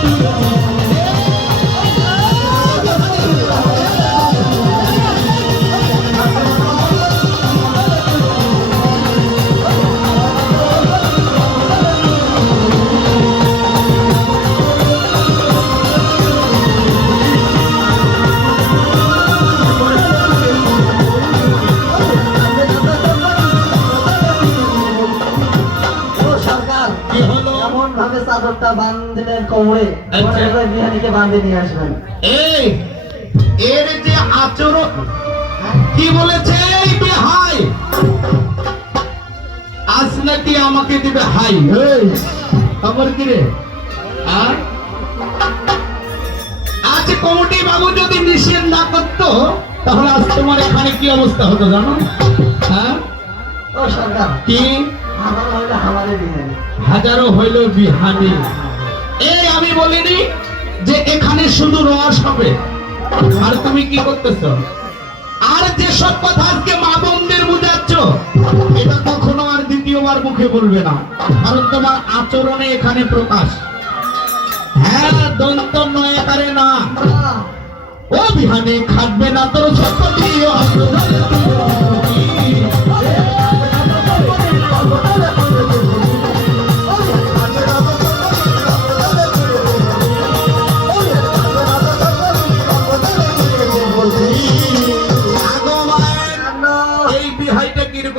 ও চাদরটা বাঁধলেন কোমরে আচ্ছা। হয় বিহানিকে বাঁধে নিয়ে আসবেন। এই এর যে আচরণ কি বলেছে এই বেহাই? আজ নাকি আমাকে দিবে হাই। এই। খবর কি রে? আর আজ কমিটি বাবু যদি নিষেধ না করতো তাহলে আজ তোমার এখানে কি অবস্থা হতো জানো? হ্যাঁ? কি? হাজারো হইল বিহানি। এই আমি বলিনি যে এখানে শুধু রস হবে। আর তুমি কি করতেছ? আর যে সব কথা আজকে মা বোনদের বুঝাচ্ছ, এটা কখনো আর দ্বিতীয়বার মুখে বলবে না। কারণ তোমার আচরণে এখানে প্রকাশ। হ্যাঁ দন্ত নয় না। ও বিহানে, খাটবে না তোর সম্পত্তি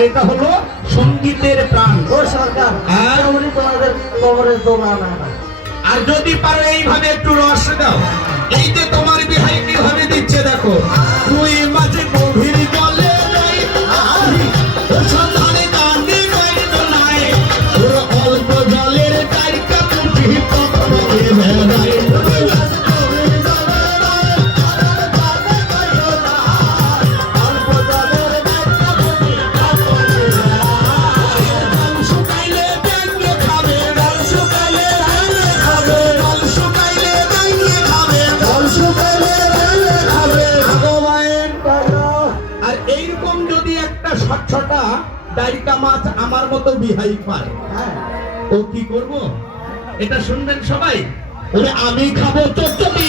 এটা হলো সঙ্গীতের প্রাণ। ও সরকার হ্যাঁ? আর যদি পারো এইভাবে একটু রস দাও। এরকম যদি একটা ছটছটা ডাইকা মাছ আমার মতো বিহাই পায় হ্যাঁ। ও কি করব? এটা শুনবেন সবাই? আমি খাব চচ্চড়ি